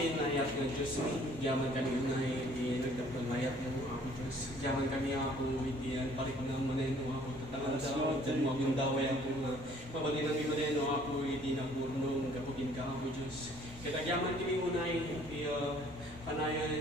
kinayat ng Diyos, yaman kami unay, nagdapagmayat ng ako Diyos. Yaman kami ako, itiyan, parikon ng maneno ako, tatangan daw, dyan mo yung daway ako nga. Mabagin ng maneno ako, iti ng burnong, kapugin ka ako Diyos. Yaman kami unay, iti panayan,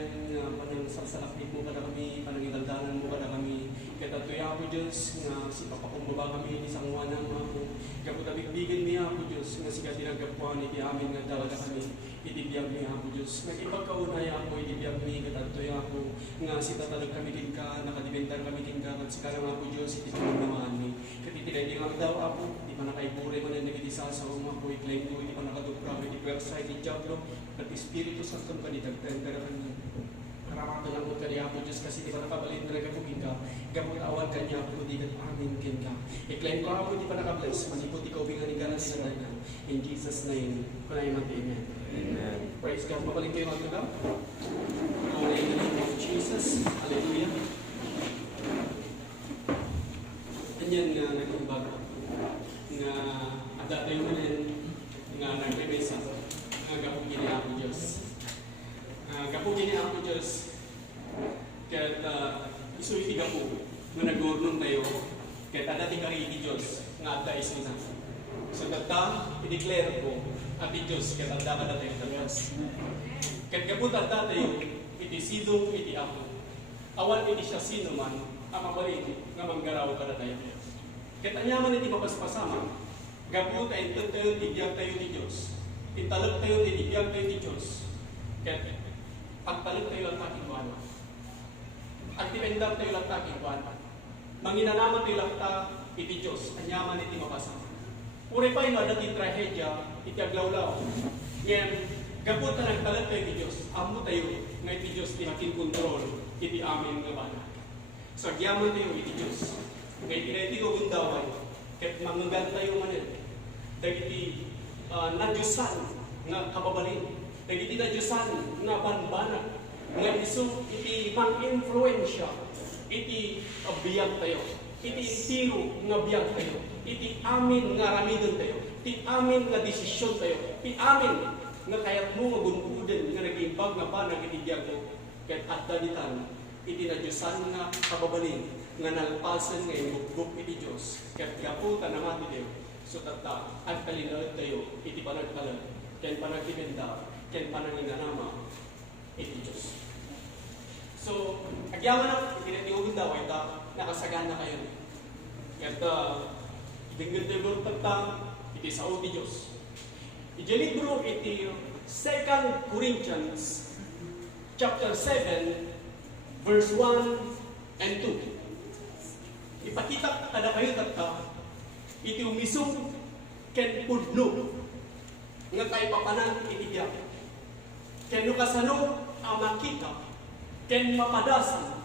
panang salsalakit mo kada kami, panang ikaldanan mo kada kami. Katatuya ako Diyos, nga si papakumbaba kami, isang wanang ako. Kaputabigbigan niya ako Diyos, nga siya tinagapuan, iti amin nga dalaga kami. Itibiyag niya ako Diyos. Nagipagkaunay ako, itibiyag niya, katatuya ako. Nga si tatalag kami din ka, nakadibentar kami din ka, at sika lang ako Diyos, itibiyag naman ni. Katitigay din nga daw ako, di pa nakaibure man ang nagitisasaw mo ako, iklaim ko, di pa nakadupra, iti persa, iti diablo, at Espiritu Santo ka, di tagtentera ka niya. Karamatan lang ko kaniya ako Diyos, kasi di pa nakabalin na nagapugin ka, gamot awad kaniya ako, di ka amin kin ka. Iklaim ko ako, di pa nakabless, manipot ikaw binganin ka na sinanay. In Jesus' name, kunay mag-amen. Amen. Praise God. Mabalik kayo magkagaw. In the name of Jesus. Hallelujah. Ganyan nga nag-umbag nga adato yung manin nga nag-remesa nga gapugin niya ako Diyos. Gapugin niya ako Diyos kahit isuiti gapu nga nag-urnong tayo kahit adating kariki Diyos nga adda iso na. So data, i-declare ko at Diyos kahit adda ka data yung dalas. Kahit kaput adda tayo, iti sidong iti ako. Awan iti siya sino man, ang mabalit nga manggaraw ka data yung Diyos. Kahit anyaman iti mapaspasama, kaput ay tayo tibiyag tayo ni Diyos. Italog tayo tibiyag tayo ni Diyos. Kahit pagtalog tayo lang aking buwan. Agdipendar tayo lang aking buwan. Manginanaman tayo lang iti Diyos. Anyaman iti mapasama. Uri pa ino dati trahedya, iti aglawlaw. Ngayon, gabot na nagtalag tayo iti Diyos. Amo tayo nga iti Diyos ti hakin kontrol iti amin nga bana. So, agyaman tayo iti Diyos. Ngayon, iti ko gundaway. Kahit manggan tayo manin. Dagiti nadyusan nga kababalin. Dagiti nadyusan nga banbana. Nga iso iti mang-influensya. Iti biyag tayo. Iti tiro nga biyag tayo. Iti amin nga ramidon tayo. Iti amin nga desisyon tayo. Iti amin nga kayat mo nga gunpuden nga nag-imbag nga ba nang iti biyag mo. Kahit adanitan, iti nadyusan nga kababalin nga nalpasan nga imugbog iti Diyos. Kahit gaputa naman iti tayo. So tata, at kalinawit tayo, iti panagkalag, kahit panagkibenda, kahit pananginanama, iti Diyos. So, agyaman na, itinatiugin daw, ita, nakasagan na kayo. Kahit ibigyan tayo tagtang, iti sao iti Diyos. Iti libro, iti 2 Corinthians, chapter 7, verse 1 and 2. Ipakita kada kayo tagtang, iti umisong ken pudno nga kay papanan iti diya ken no kasano ang makita ken mapadasan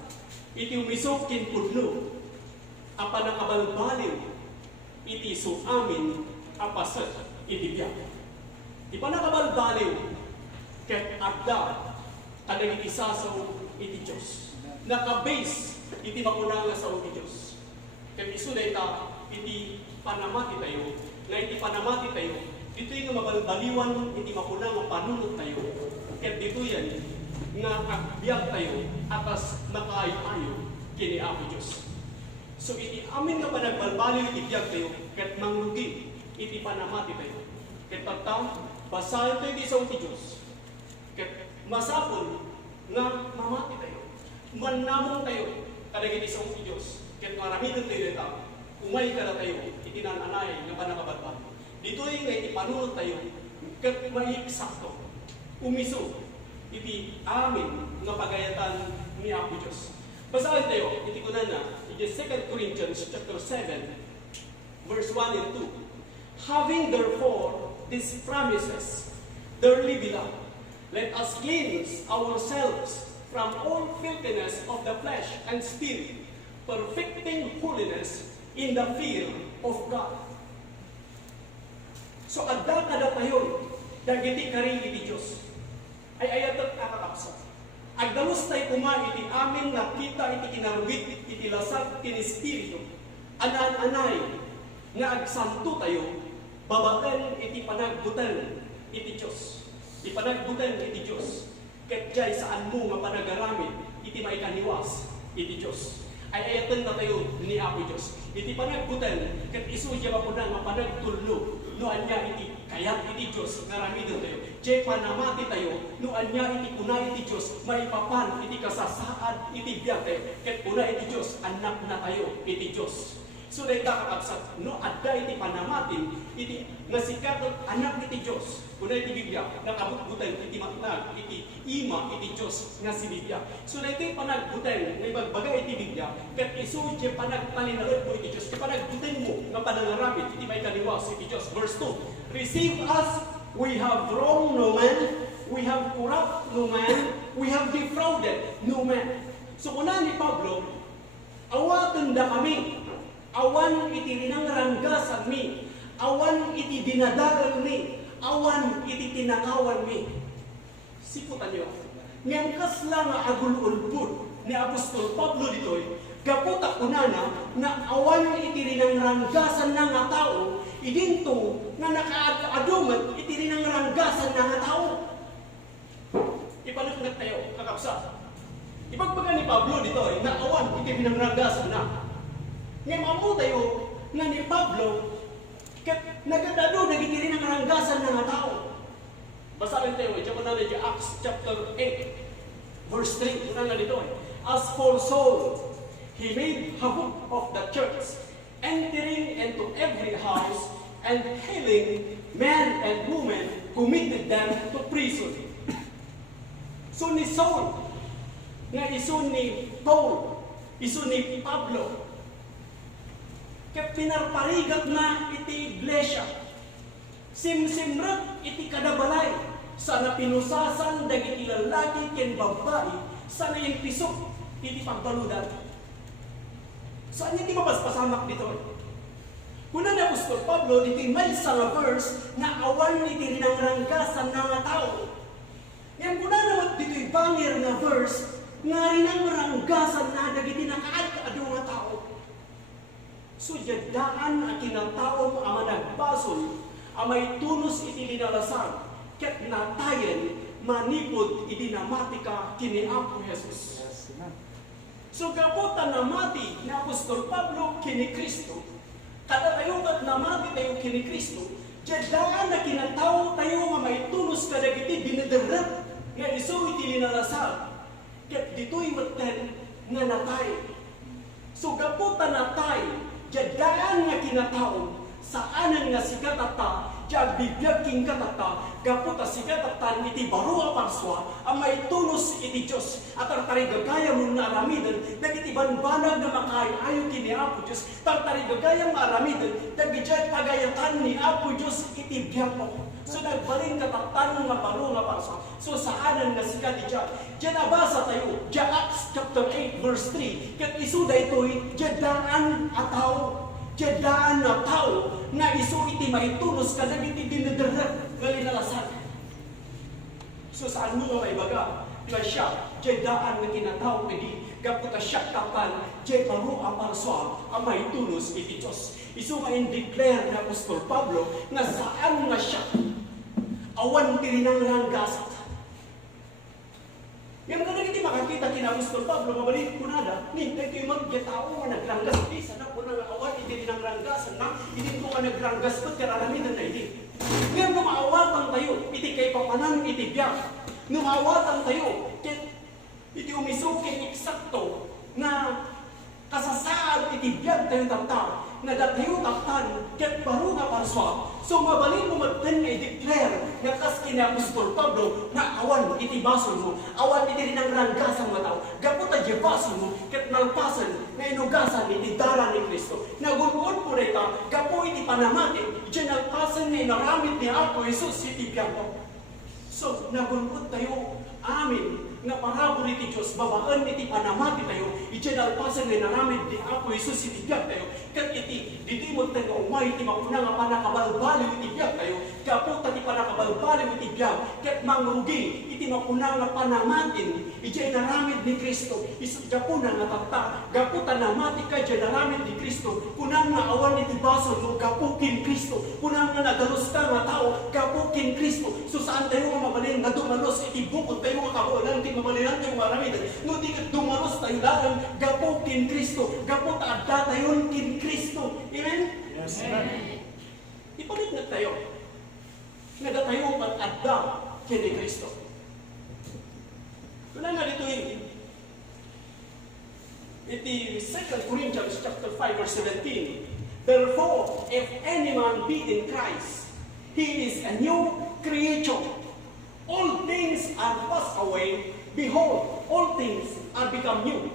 iti umisong ken pudno apa nakabalbaliw iti so amin apasat iti diya di pa nakabalbaliw ken adda kadang iti sasaw iti Diyos nakabase iti makunang nga sa iti Diyos ken isu dayta iti panamati tayo, na iti panamati tayo, dito yung mabalbaliwan, iti makunang nga panunod tayo, kaya dito yan, nga agbyag tayo, atas nakaayo-ayo, kini ako Diyos. So iti amin nga panagbalbaliw, iti biyag tayo, kaya manglugi, iti panamati tayo. Kaya tatang, basahin tayo iti sa iti Diyos, kaya masapon, nga mamati tayo, manamong tayo, kadag iti sa iti Diyos, kaya maramitan tayo dito, umay ka na tayo, itinananay nga ba nakabalbal. Dito yung nga ipanunod tayo, kat maikisakto, umiso, iti amin nga pagayatan ni Apo Diyos. Basahin tayo, iti ko na, iti 2 Corinthians chapter 7, verse 1 and 2. Having therefore these promises, dearly beloved, let us cleanse ourselves from all filthiness of the flesh and spirit, perfecting holiness in the fear of God. So, adda kada tayo, dagiti karing iti Diyos, ay ayatot kakakapsa. Agdalos tayo iti amin nga kita iti kinarwit, iti lasag, iti espiritu, anan-anay, nga agsanto tayo, babaten iti panagbutan iti Diyos. Ipanagbutan iti Diyos. Ket jay saan mo nga panagaramid, iti maikaniwas, iti Diyos. Ay ayatan na tayo ni Apo Diyos. Iti panagbutan, ket isu siya mapunang nga panagtulno, no anya iti kayat iti Diyos, naramidon tayo. Jay panamati tayo, no anya iti kuna iti Diyos, maipapan iti kasasaan, iti biyag tayo. Ket kuna iti Diyos, anak na tayo, iti Diyos. So dahil kakakabsat, no adda iti panamatin, iti ngasikat anak iti Diyos. Kuna iti Biblia, nakabutbutan iti matnag, iti ima iti Diyos nga si Biblia. So dahil iti panagbutan, nga ibagbagay iti Biblia, kat isu iti panagpalinalad mo iti Diyos, iti panagbutan mo, nga panangaramit, iti may kaliwas iti Diyos. Verse 2, receive us, we have wronged no man, we have corrupt no man, we have defrauded no man. So kuna ni Pablo, awatan da kami, awan iti rinangranggasan mi, awan iti dinadagal mi, awan iti tinakawan mi. Siputan niyo, ngayang kasla nga agul-ulpud ni Apostol Pablo ditoy, gaputa unana na awan iti rinangranggasan na nga tao, idinto nga nakaadaduman iti rinangranggasan na nga tao. Ipanagnak tayo, kakapsa. Ipagbaga ni Pablo ditoy, na awan iti rinangranggasan na. Ngayon mamu tayo nga ni Pablo, kat nagadado, nagitiri ng ranggasan ng tao. Basahin tayo, diyan mo na Acts chapter 8, verse 3, una na dito. As for Saul, he made havoc of the church, entering into every house, and hailing men and women, committed them to prison. So ni Saul, nga iso ni Paul, iso ni Pablo, kaya pinarparigat na iti iglesia. Simsimrat iti kadabalay. Sana pinusasan dagiti lalaki ken babae. Sana yung pisok iti pagbaludan. Saan iti mapaspasamak dito? Kuna na Apostol Pablo, iti may sa verse na awan iti rinangranggasan na nga tao. Yan kuna naman dito'y bangir na verse nga rinangranggasan na dagiti nakaad-ado nga tao. So, jadaan ang kinataom ang nagbasol, ang may tunos iti linalasan, ket natayen, manipod iti namatika kini Apo Jesus. So, gaputan namati ni Apostol Pablo kini Kristo, kada tayo kat namati tayo kini Kristo, jadaan na kinataom tayo nga may tunos kadagiti binadarap nga iso iti linalasan, ket dito'y maten nga natay. So, gaputan natay, jadaan nga kinataon, saanan nga sigatata, jag bibiyag king katata, gaputa sigatatan iti baro a parswa, ang may tunos iti Diyos, at ang tarigagaya mong naaramidan, dagiti banbanag na makaayayo kini Apo Diyos, tarigagaya mong naaramidan, dagijay pagayatan ni Apo Diyos iti biyag mo. So nagbaling katatan nga baro nga parswa, so saanan nga sigat iti diyan nabasa tayo, diyan Acts chapter 8 verse 3, kat isu daytoy jadaan a tao, jadaan na tao nga isu iti maitunos kadagiti dinadarap nga linalasan. So saan mo nga maibaga? Na siya, jadaan nga kinatao iti gaputa siya kapan, jay baro a parswa ang maitunos iti Diyos. Isu nga in-declare na Apostol Pablo nga saan nga siya awan tirinangranggasat. Yung mga nagiti makakita kina Apostol Pablo, mabalik ko nada, nintay kayo mag-getao nga nagranggas, di sana po nang awan, hindi rin nangranggasan na, hindi ko nga nagranggas, ba't karalamitan na hindi? Ngayon maawatan tayo, iti kay papanan, iti biyak. Maawatan tayo, iti umisukin eksakto, na kasasaan, iti biyak tayo taptar, na datayo taptan, ket baro nga parswa. So mabalin mo magtan nga i-declare nga kas kina Apostol Pablo na awan iti basol mo, awan iti rinangranggasan mo tao. Gaputa di basol mo, ket nalpasan na inugasan iti dara ni Kristo. Nagunod po na ita, gapo iti panamatin, iti nalpasan na inaramit ni Apo Jesus iti biyang. So nagunod tayo, amin, nga parabol iti Diyos, babaan iti panamati tayo, iti nalpasan na inaramit ni Apo Jesus iti biyang tayo. Kat iti, didimot tayo umay, iti makuna nga panakabalbaliw iti biyag tayo, kaputa ti panakabalbaliw iti biyag, kat mangrugi, iti makuna nga panamatin, iti naramid ni Kristo, isu kapuna nga takta, kaputa namati ka, iti naramid ni Kristo, kunang nga awan iti basol mo, kapukin Kristo, kunang nga nagalos ka nga tao, kapukin Kristo. So saan tayo nga mabalin nga dumalos, itibukod tayo nga kabulan, di mabalinan tayo maramid. No di ka dumalos tayo lang, kapukin Kristo. Kaput adda tayo kin Kristo. Amen? Yes, amen. Ipalit na tayo. Nagatayo at adda kin Kristo. Wala nga dito iti 2 Corinthians chapter 5 verse 17. Therefore, if any man be in Christ, he is a new creature. All things are passed away. Behold, all things are become new.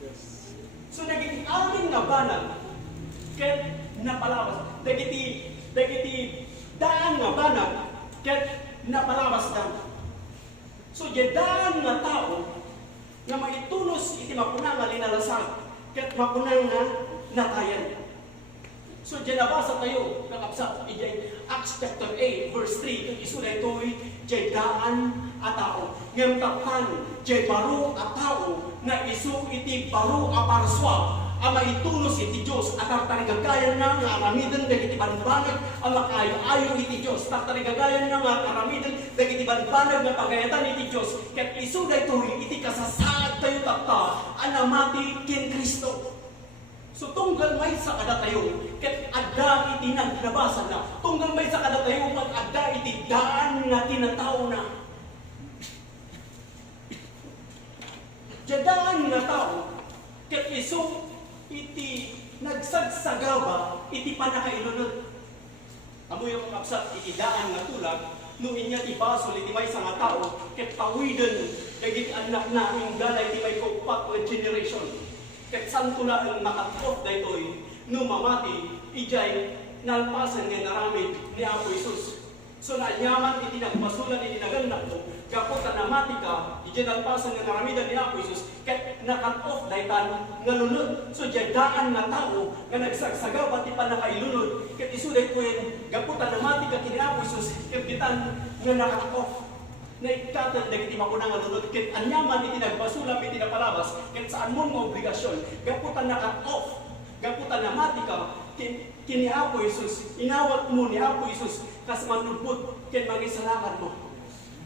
Yes. So nagiti amin nga banal ket napalabas. Dagiti daan nga banal ket napalabas dan. So daan nga tao nga maitunos iti mapuna nga linalasag ket mapuna nga natayan. So diyan nabasa tayo kakapsa ijay Acts chapter 8 verse 3 kung isu daytoy jay daan a tao ngem tapan jay baro a tao nga isu iti baro a parswa ang maitunos iti Dios at ang tarigagayan na nga aramiden dagiti banbanag ang makayo-ayo iti Dios at tarigagayan na nga aramiden dagiti banbanag nga pagayatan iti Dios ket isu daytoy iti kasasaad tayo tapta ang namati ken Kristo. So tunggal may sa kada tayo ket adda iti naglabasan na tunggal may sa kada tayo pag adda iti daan nga tinatao na jadaan nga tao ket isu iti nagsagsagaba iti panakailunod. Amo yung kapsa iti daan nga tulag no inya ti basol iti may nga tao ket pawiden dagiti anak na inggalay ti may kupat generation. Ket santo na ang makat-off daytoy no mamati ijay nalpasan nga naramid ni Apo Isus. So naanyaman iti nagpasulan iti naganak mo kapag namati ka ijay nalpasan nga naramidan ni Apo Isus ket nakat-off daytan nga lunod. So daan nga tao nga nagsagsagabat ti panakailunod ket isu daytoy kapag namati ka kini Apo Isus ket bitan nga nakat-off na ikatan dagiti mapuna nga lunod ket anyaman iti nagpasulam iti napalabas ket saan mo nga obligasyon gaputan naka-off gaputan namati ka kini Apo Isus inawat mo ni Apo Isus kas manubot ken mangisalakan mo.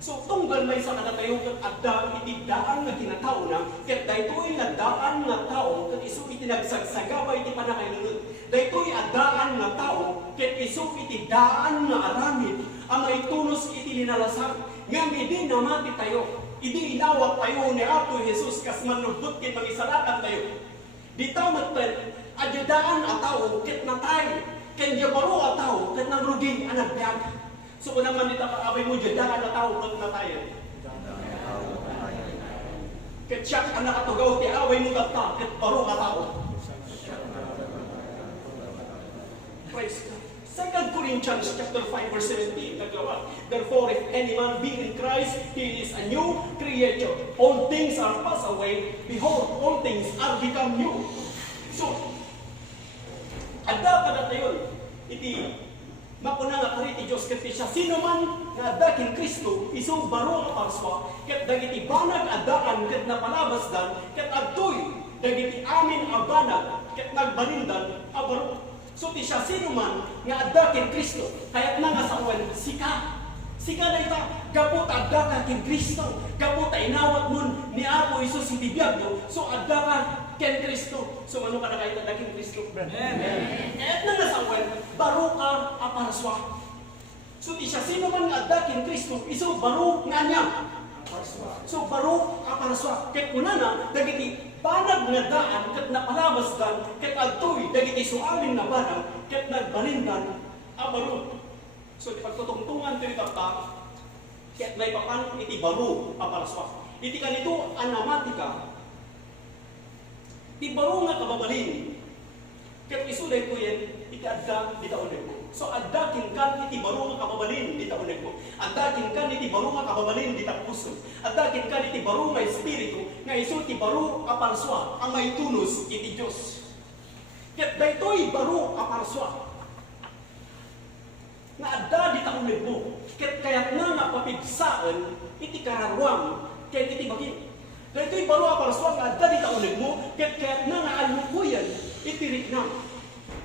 So tunggal may sa kada tayo ket adda iti daan nga tinatao na ket daytoy nga daan nga tao ket isu iti nagsagsagaba iti panakailunod. Daytoy addaan nga tao ket isu iti daan nga aramid ang maitunos iti linalasag ngem idi namati tayo idi inawat tayo ni Apo Jesus kas manubot ken mangisalakan tayo. Dita maten adjadaan a tao ket natay ken jabaro a tao ket nagrugi ang nagbiag. So kung naman dita kaabay mo jadaan a tao ket natayan. Ket siya ang nakatugaw ti away mo tapta ket baro a tao. Praise God. 2 Corinthians chapter 5 verse 17 naglawa. Therefore if any man be in Christ, he is a new creature. All things are passed away. Behold, all things are become new. So, adda kada tayon iti mapuna nga kari ti Dios ket siya sino man nga adda ken Kristo isu baro a parswa ket dagiti banag addaan ket napalabas dan ket adtoy dagiti amin a banag ket nagbalindan a baro. So ti siya sino man nga adda ken Kristo kayat na nga sa uwan sika na ita gapot adda ka ken Kristo gapot inawat mon ni Apo Isus iti biyag mo so adda ka ken Kristo. So ano ka na kayo adda ken Kristo? Amen. Kayat na nga sa uwan baro ka a parswa. So ti siya sino man nga adda ken Kristo isu baro nga niya parswa. So baro a parswa ket kunana dagiti banag nga daan ket napalabas dan ket adtoy dagiti sualin na banag ket nagbalindan a baro. So di pagtutungtungan ti tapta ket may papan iti baro a parswa. Iti kanito anamatika ti baro nga kababalin ket isu daytoy iti adda di taonek mo. So adda kinkan iti baro nga kababalin di taonek mo. Adda kinkan iti baro nga kababalin di tapuso. Adda kinkan iti baro nga espiritu nga isu ti baro a parswa ang maitunos iti Dios. Ket daytoy baro a parswa nga adda di taonek mo. Ket kayat nga papigsaan iti kararwam ket iti bagin. Daytoy baro a parswa nga adda di taonek mo ket kayat nga alukuyan iti riknam.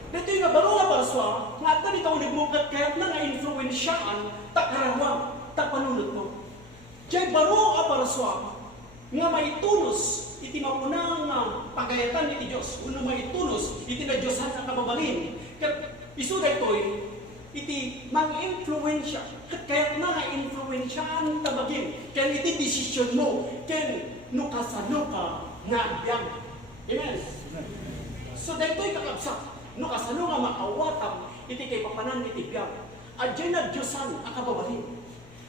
Dito yung baro nga parswa, nga adda ikaw nagmukat kahit na nga influensyaan, takarawang, tapanunod mo. Diyay baro aparaswa, nga may tunos, iti mapunang pagayatan iti Diyos, uno may tunos, iti na Diyosan ang kababalin. Kat iso daytoy, iti mang-influensya, kahit na nga-influensyaan tabagin, kaya iti desisyon mo, kaya nukasano ka nga agbyang. Amen? So daytoy kakabsak, nukasano nga makawatam, iti kay papanan iti biyang. At dyan na Diyosan ang kababalin.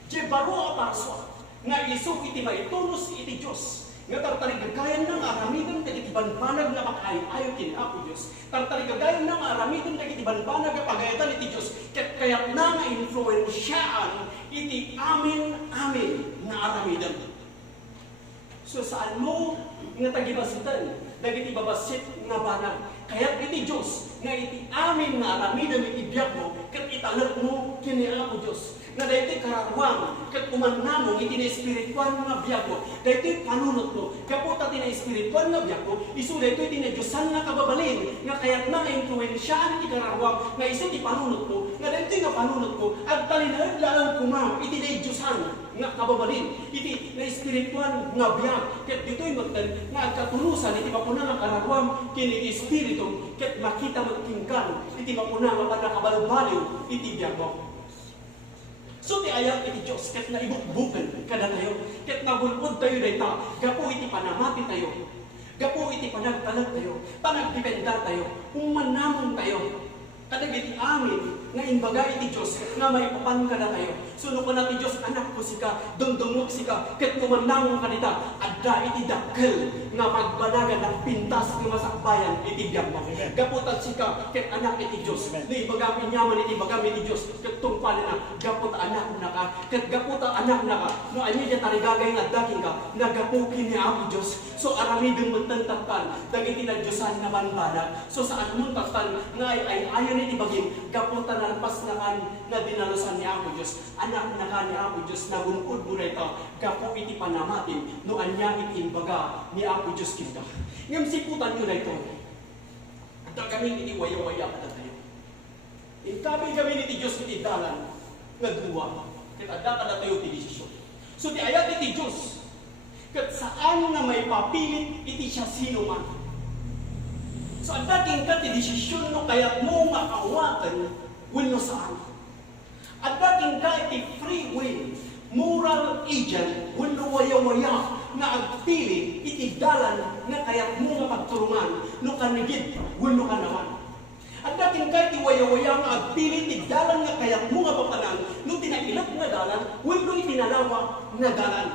Dyan baro aparaswa, nga iso iti maitunos iti Diyos. Nga tartarigagayan ng aramidan kagiti banbanag na makaay-ayo kin ako Diyos. Tartarigagayan ng aramidan kagiti banbanag na pagayatan iti Diyos. Kaya't na nga influensyaan iti amin na aramidan. So saan mo nga tagibasitan, dagiti babasit nga banag. Kaya't iti Diyos, nga iti amin na aramidan iti biyag mo, kat italag mo kini ako Diyos. Na dahito karawang, kat umanamong iti na espiritual nga biyag mo, dahito panunot mo, kaputa iti na espiritual nga biyag mo, iso dahito iti na Diyosan nga kababalin, nga kaya't na influensyaan iti karawang, nga iso iti panunot mo, nga dahito nga panunot mo, at talinahid lang kumam, iti na Diyosan nga kababalin, iti na espiritual nga biyag, kat dito'y magtan, nga katulusan, iti mapuna nga karawang, kini espiritu, kat makita magtinggan, iti mapuna nga panakabalbaliw, iti biyag mo. So ti ayat iti Diyos, ket naibukbukan kada tayo, ket nabulod tayo dayta, gapo iti panamati tayo, gapo iti panagtalag tayo, panagdependa tayo, umanamon tayo, kadag iti amin, nga imbaga iti Diyos, nga maipapan kada tayo. Suno ko na ti Diyos, anak ko sika, dumdumok sika, ket umanamon kanita, adda iti dakkel, nga magbanagan ng pintas ng masakbayan iti biyag mo. Gaputat sika, ket anak iti Diyos, na imbaga pinyaman iti bagam iti Diyos, ket tungpal na, gapot anak na ka, ket gaputa anak na ka, no anya dya tarigagay nga daking ka, nagapukin ni Apo Diyos. So aramideng magtantakpan, dagiti na Diyosan na banbana. So saan mong takpan, nga ay ayon iti bagim, gaputa na pas na kan, na dinalusan ni Apo Diyos. Anak na ka ni Apo Diyos, nagunod mo na ito, gapo iti panamatin, no anya iti imbaga ni Apo Diyos kita. Ngam siputan nyo na ito, at kami iti waya-waya kada tayo. Intabi kami iti Diyos iti dalan, nga duwa, ket adda kada tayo iti desisyon. So ti ayat iti Diyos, ket saan nga may papilit iti siya sino man. So adda king ka ti desisyon no kayat mo nga awatan wenno saan. Adda king ka iti free will, moral agent wenno waya-waya nga agpili iti dalan nga kayat mo nga pagtulungan no kanigid wenno kanawan. At dating kahit iwaya-waya nga agpili ti dalan nga kayat mo nga papanan, no tinailat nga dalan, wenno itinalawa nga dalan.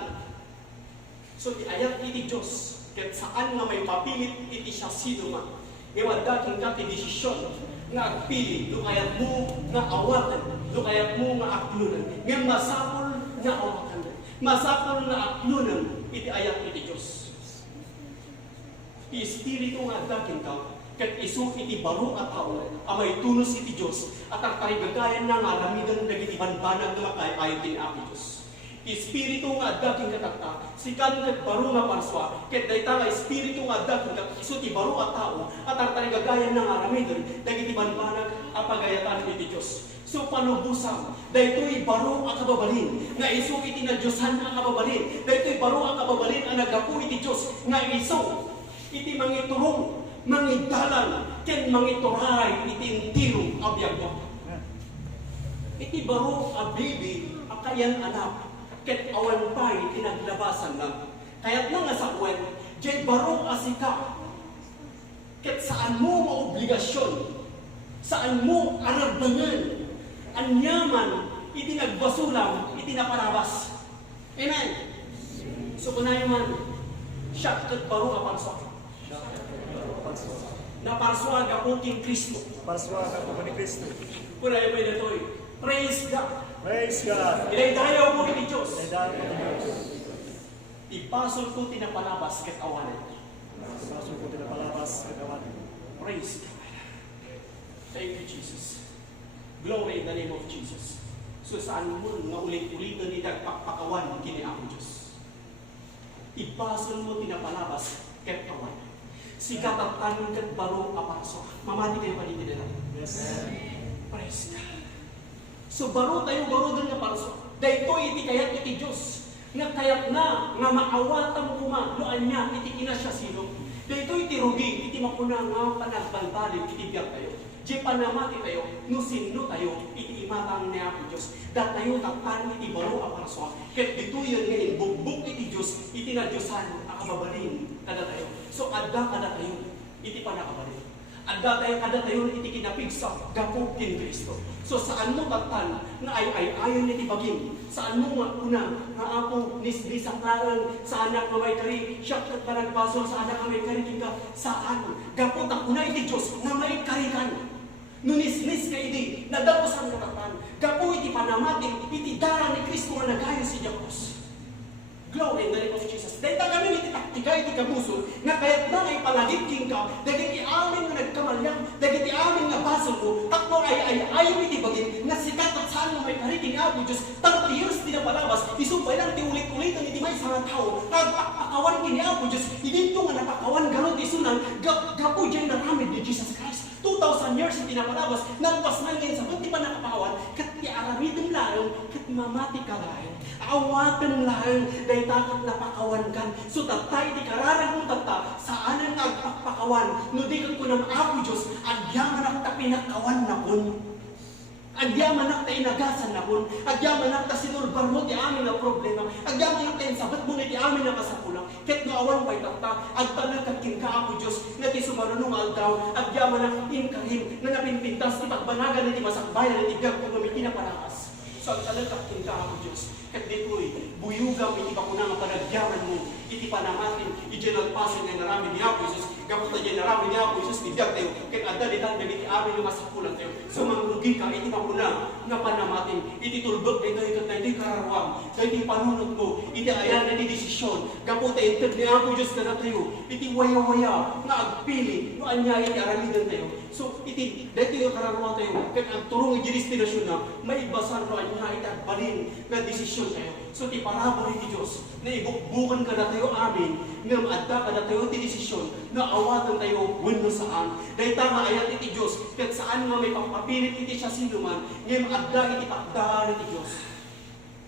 So ti ayat iti Diyos, ket saan nga may papilit iti siya sino man. Ngayon dating ka ti desisyon nga agpili, no kayat mo nga awatan, no kayat mo nga aklunan. Ngayon masapol nga awatan, masapol nga aklunan, iti ayat iti Diyos. Ti espiritu nga dating ka, ket isu iti baro at tao, amay tunos iti Diyos, at ang karigagayan na nga lamidan dagiti banbanag na makay-ayon iti Apo Diyos. Espiritu nga daking katakta, sikan ket baro nga parswa, ket dayta nga espiritu nga daking kat isu ti baro at tao, at ang karigagayan na nga lamidan dagiti banbanag a pagayatan iti Diyos. So panubusan, daytoy baro ang kababalin, nga isu iti na Diyosan ang kababalin, daytoy baro ang kababalin ang nagapu iti Diyos, nga isu iti mangiturong mangidalan, ken mangituray itintirong abiyag mo. Iti baro a baby, akayan anak, ket awan pa'y tinaglabasan lang. Kaya't nga sa kwen, jay baro asika, ket saan mo maobligasyon, saan mo arabangan, anyaman, itinagbasulang, itinaparabas. Amen? So kunayan man, siya ket baro a parswa. Na parswa gaputing Kristo. Parswa gaputing Kristo. Kunayan mo ito. Praise God. Praise God. Inaydayaw mo iti Diyos. Inaydayaw mo iti Diyos. Ipasol ko tinapalabas ket awanan. Ipasol ko tinapalabas ket awanan. Praise God. Thank you, Jesus. Glory in the name of Jesus. So saan mo nga ulit-ulitan ni nagpakpakawan kini Apo Diyos. Ipasol mo tinapalabas ket awanan. Sikat at tanong ket baro a parswa. Mamati kayo paniti nila. Yes. Praise Diyos ka. So baro tayo doon nga parso. Daytoy iti kayat iti Diyos. Nga kayat na nga maawatan mo kumagloan niya iti kina siya sino. Daytoy iti rugi iti makuna nga panagbalbalin iti biyak tayo. Di panamati tayo, no sino tayo, iti imatang niya po Diyos. Dat tayo takpan iti baro a parso. Ket dito yun ngayon, bugbog iti Diyos, iti na Diyosan akababalin kada tayo. So adda kada tayo, iti panakabalin. Adda tayo kada tayo iti kinapigsa, gapog kin Kristo. So saan mo tatan na ayon iti bagim? Saan mo nga una nga ako nisaklaan sa anak nga may kari, siya kat panagbasol sa anak nga may kari kinka, saan? Gapog ako na iti Diyos na may karikan. Nunisnis ka iti, nadaposan ka tatan. Gapog iti panamating, iti darang ni Kristo nga nagayon si Diyos. Glory in the name of Jesus. Dahil kami iti taktika iti kabuso, nga kahit na ay palagipking ka, dahil iti amin nga nagkamalyang, dahil iti amin nga basol mo, takbo ay ayaw iti bagin, nga sikat at saan mo may kariting ako Diyos, 30 years di na palabas, isumpay lang ti ulit-ulitan iti may isang tao, nagpakawan kini ako Diyos, idinto nga napakawan ganot isunan, gapo dyan naramid ni Jesus Christ. 2,000 years iti na palabas, nagpasman ngayon sa bunti pa nakapakawan, kat iaramidin lang, kat mamati ka lang. Awatan lang, dahil takot napakawan kan. So tatay, di kararang mong tata, saan ang nagpakawan? No di kang kunang ako Diyos, agyaman ang tapinakawan na kun. Agyaman ang tainagasan na kun. Agyaman ang tasinulbar mo di amin na problema. Agyaman ang tainsabat mo di amin na kasakulang. Ket no awan pa'y tata, agtanag kin ka ako Diyos, na ti sumarunong aldaw. Agyaman ang inkahim, na napinpintas, ipagbanagagan na ti masakbayan, na ti biyag kung mamiti na parakas. So agtanag kin ka ako Diyos. Kat dito'y buyugam iti bakuna nga panagyaman mo, iti panamatin, iti nagpasin na narami ni Apo Isus, kaputa dyan narami ni Apo Isus, nibiyag tayo, kat adda ditan na iti amin yung masakulan tayo. So mangrugi ka, iti bakuna nga panamatin, iti tulbog na ito, kat na iti kararwang, sa iti panunod mo, iti ayan na iti desisyon, kaputa intag ni Apo Diyos na tayo, iti waya-waya, nga agpili, no anya iti aramidan tayo. So iti, dito yung kararwang tayo, kat ang turong iti destinasyon na, may basan no anya iti agbalin, nga desisyon tayo. So ti parabol iti Diyos na ibukbukan ka na tayo amin nga maadda ka na tayo ti desisyon na awatan tayo wenno saan. Dahil tama ayat iti Diyos kat saan nga may papapilit iti siya sinuman nga maadda iti pakdaan iti Diyos.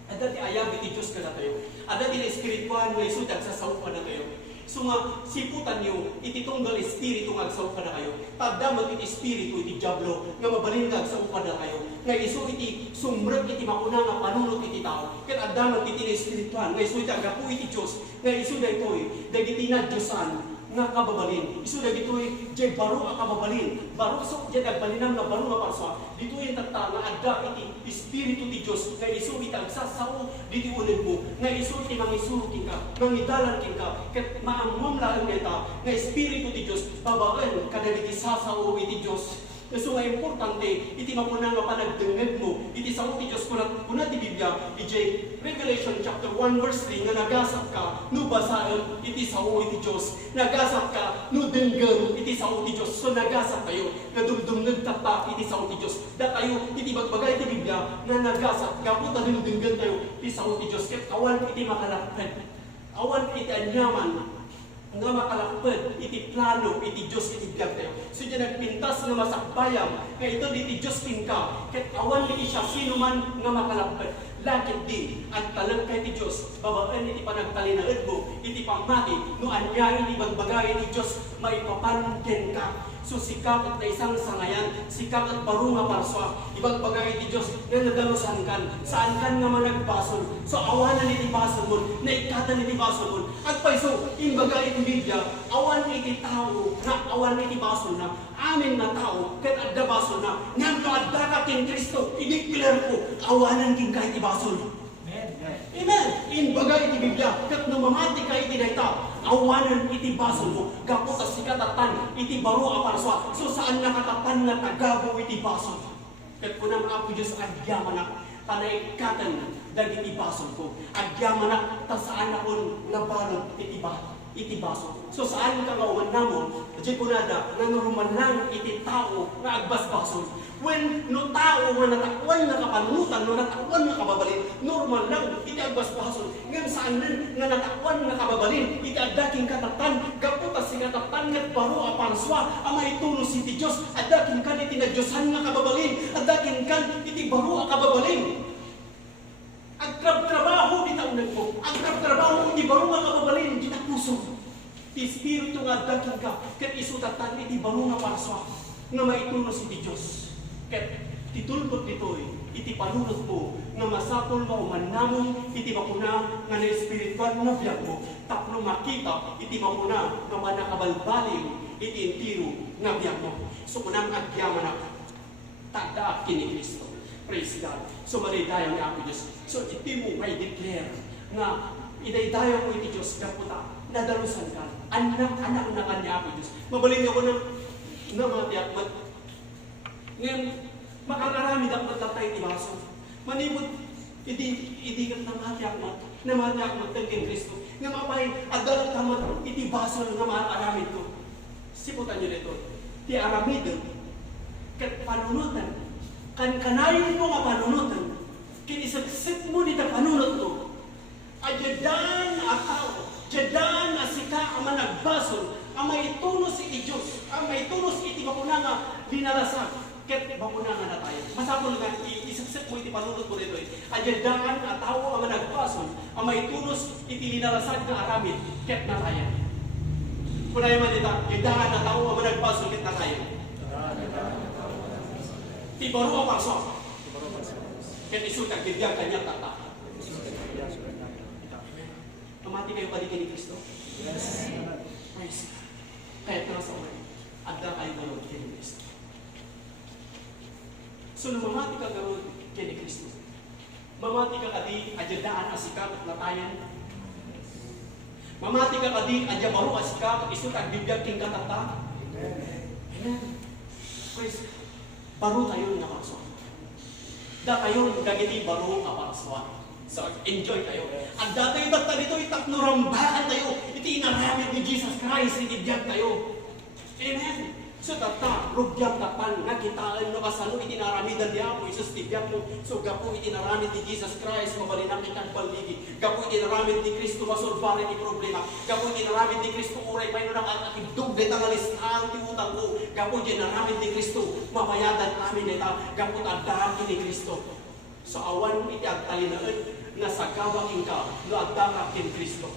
Adda ti ayab iti Diyos ka na tayo. Adda ti na espirituan nga isu tagsasawpa na tayo. So nga, siputan niyo, iti tunggal espiritu nga agsawpa na kayo. Pagdamot iti espiritu, iti diablo, nga mabalin nga agsawpa na kayo. Nga iso iti sumrag iti makuna nga panunot iti tao. Kat adamot iti na espirituan, nga iso iti agapu iti Diyos, nga iso na ito'y, dagiti na Diyosan, nga kababalin. Iso na dito'y, jay baro nga kababalin. Baro so, jay nagbalinam nga baro nga parsa. Dito'y tata nga adda iti espiritu ti Diyos, nga iso iti agsasao, diti unid mo, nga iso iti mangisurukin ka, mangidalan ka, kat maamam lang neta, nga espiritu ti Diyos, babaan kada diti sasao iti Diyos. So nga importante, iti mapuna nga panagdengeg mo, iti sao ti Diyos kuna ti Biblia, iti Revelation chapter 1 verse 3, nga nagasap ka, no basaan, iti sao iti Diyos, nagasap ka, no denggem, iti sao ti Diyos, so nagasap tayo, na dumdumneg tata, iti sao ti Diyos, da tayo, iti bagbagay ti Biblia, na nagasap, kaputa rin denggem tayo, iti sao ti Diyos, ket awan iti makalakped, awan iti anyaman, nga makalakped, iti plano, iti Diyos, iti biyag tayo. So dyan nagpintas nga masakbayam, nga ito iti Diyos pinka, ket awan iti siya sino man nga makalakped. Lakit di, ang talag kay iti Diyos, babaan iti panagtalinaed mo, iti pamati, no anya iti bagbagay iti Diyos, maipapanken ka. So sikap at na isang sangayan, sikap at baro nga parswa, ibagbagay iti Diyos, na nadalusan kan, saan kan nga managbasol, so awanan iti basol mo, naikatan iti basol mo, at paiso, imbaga iti Biblia, awan iti tao, na awan iti basol na, amin na tao, kat adda basol na, ngam no adda ka kin Kristo, idiklar ko, awanan kin ka iti basol. Amen. Imbaga iti Biblia, kat no mamati ka iti dayta, awanan iti basol mo, gapot as sikatatan, iti baro a parswa, so saan nakatatan na tagabo iti basol. Kat kunang ako Diyos agyamanak, panaikatan dagiti basol ko, agyamanak, ta saan akong nabalot iti basol. So saan ka gawan namon, di kunada, na normal lang iti tao na agbas-basol. When no tao nga natakwan nga kapanutan, no natakwan nga kababalin, normal lang, iti agbas-basol. Ngayon saan rin nga natakwan nga kababalin, iti adaking katatan, kaputas si katatan nga't baro a parswa, ang maitunos iti Diyos, adaking ka iti nagdiyosan nga kababalin, adaking iti baro ang kababalin. Ang trabaho di taunan ko. Ang trabaho iti baro ang kababalin di puso. Ti Espiritu nga daking ka, ket isutatan iti baro nga paraswa, nga maitunos iti Diyos. Ket titulbot ditoy, iti panunot mo, nga masapol nga umanamon, iti makuna nga na espiritual nga biyag mo, tapno makita, iti makuna nga manakabalbaling, iti intiro nga biyag mo. So kunang agyaman na, tagdaak kini Kristo. Praise God. So madaydayan nga ako Diyos. So iti mo may declare nga idaydayan mo iti Diyos, kaputa, nadalusan ka. Anak na kanya ako Diyos. Mabaling ako ng mga tiyakmat. Ngayon, makararami dapat tatay ti baso. Manibot, idi kat na matiyakmat ng Kristo. Nga mapay, adal tamat iti baso nga maaramid ko. Siputan nyo nito. Ti aramid, kat panunutan. Kanayon mo nga panunutan. Kinisagsit mo nita panunot ko. Adyadan ataw. Adyadan asika ang managbason. Ang may tunos iti Diyos. Ang may tunos iti bakuna nga dinalasan. Ket bakuna nga na tayo. Masapol nga, isaksit mo iti panunod mo dito. Adyadan ataw ang managbason. Ang may tunos iti dinalasan nga aramid. Ket na tayo. Kunay man dito, adyadan ataw ang managbason. Ket na tayo. Ti baro ang parso. Ket isutag bibiyag kanya tata. Amati kayo balikin ni Kristo? Yes. Praise God. Kaya nasa ulit, adda kayo gano'n kay ni Kristo. So, namamati ka gano'n kay ni Kristo. Mamati ka kadi, adyadaan asikat at natayan. Mamati ka kadi, adyabaro asikat, isutag bibiyag king katata. Amen. Praise God. Baro tayo nga parso. Da kayo gagiti baro nga parso. So, enjoy tayo. Ang dati yung tata dito, itaknurambahan tayo. Iti inaramid ni Jesus Christ, itibiyag tayo. Amen. So, tata, rugyang tapan, nakitaan no kasano, itinaramidan di ako, Isus tibiyag mo. So, gapo itinaramid ni Jesus Christ, mabalinang itang balbigi. Gapo itinaramid ni Kristo, masolbarin ni problema. Gapo itinaramid ni Kristo, uray pa yun ang akibdog, detang alistahan, tiutang ko. Gapo itinaramid ni Kristo, mabayadan amin neta. Gapo tadakin ni Kristo. So, awan iti agtalinaan, na sa kawaking ka, no adda ka kin Kristo.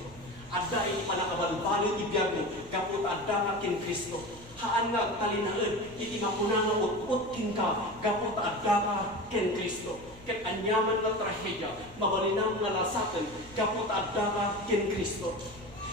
Adda iti panakabalbalo iti biyag mo, kaput adda ka kin Kristo. Haan nga talinaan, iti makuna nga utput kin ka, kaput adda ka kin Kristo. Ket anyaman nga trahedya, mabalinang nga lasaken, kaput adda ka kin Kristo.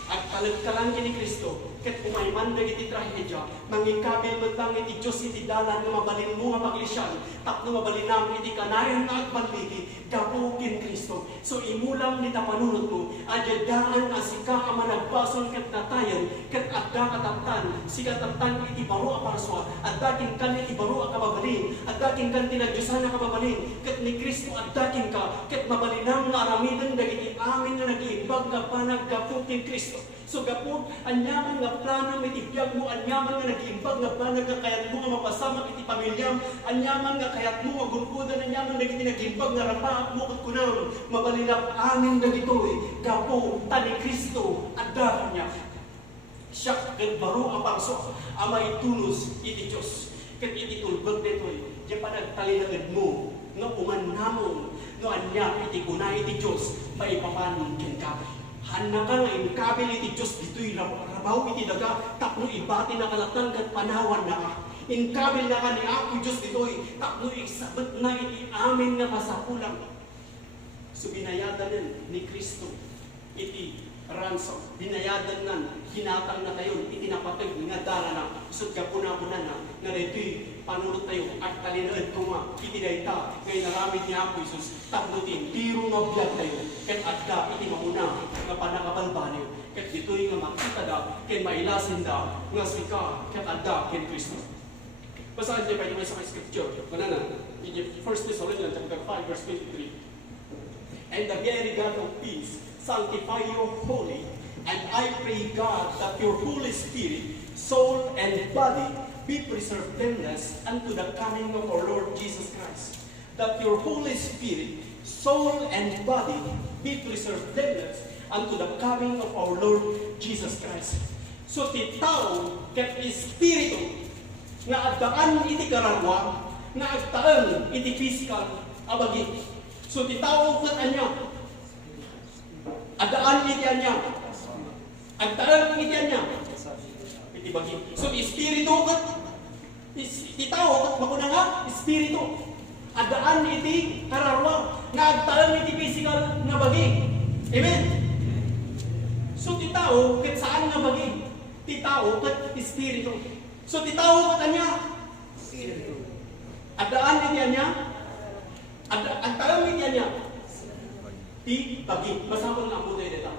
Agkalagkalang kini Kristo, ket umayman dagiti trahedya, mangikabil matang iti Diyos iti dalan nga mabalin mo nga maglisyan, tapno mabalinam iti kanayon nga agbalbigi, gapo kin Kristo. So imulang nita panunod mo, adyadaan asika ang managbason ket natayan, ket adda katatan, sika tatan iti baro a parswa, adda kin kan iti baro a kababalin, adda kin kan tinagdiusan na kababalin, ket ni Kristo adda kin ka, ket mabalinam nga aramiden dagiti amin nga nagiimbag nga panaggapo kin Kristo. So gapon, anyaman nga plano iti biyag mo, anyaman nga nag-iimbag nga plano nga kayat mo nga mapasamak iti pamilyam, anyaman nga kayat mo nga gulkudan, anyaman nga iti nag-iimbag nga rapaak mo kat kunang mabalilap amin na gitoy, gapo, tani Kristo, adda niya. Siya kat baro ang parso, amay tulos iti Diyos. Kat iti tulbag ditoy, diya pa nagtalinagad mo, nga umanamon, no anya iti kunay iti Diyos, maipapanin kin kapay. Handa ka nga inkabil iti Diyos dito'y rabaw iti daga, tapno ibati na kalatan kat panawan na ka. Inkabil na ka ni ako Diyos dito'y, tapno isabat na iti amin nga kasapulang. So binayadan ni Kristo iti ransom. Binayadan nan, hinatang na tayo, iti napatag nga dara na, isot kapuna-puna na, nga dito'y panunod tayo, at talinaan ko nga, iti dayta, ngay naramid niya ako Isus, tapnutin, biro nga biyag tayo, ket adda, iti mauna, nga panakabalbaliw, ket dito'y nga makita da, ken mailasin da, nga sika, ket adda, ken Kristo. Basahan niya kayo sa scripture, kuna na, in 1 Thessalonians chapter 5, verse 23. And the very God of peace, sanctify you wholly, and I pray God that your Holy Spirit, soul, and body be preserved blameless unto the coming of our Lord Jesus Christ. That your Holy Spirit, soul, and body be preserved blameless unto the coming of our Lord Jesus Christ. So ti tao ket espiritu nga addaan iti kararwa na agtaeng iti physical abagi. So ti tao ket anya adaan iti anya agtaeng iti anya iti bagi. So ti espiritu ket ti tao ket makuna nga espiritu adaan iti kararwa nga agtaeng iti physical nga bagi. Amen. So ti tao ket saan nga bagi? Ti tao ket espiritu. So ti tao ket anya espiritu. Adaan iti anya agtaeng iti anya ti bagi. Masapol nga po tayo dito.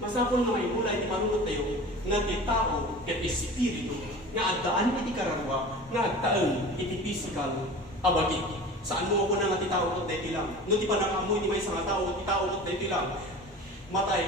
Masapol nga may mulay ti panunod tayo nga ti tao ket espiritu nga adaan iti kararwa nga agtaeng iti physical abagi. Saan mo ako na nga ti tao ket daytoy lang. No ti panangamoy ti maysa nga tao ti tao ket daytoy lang. Matay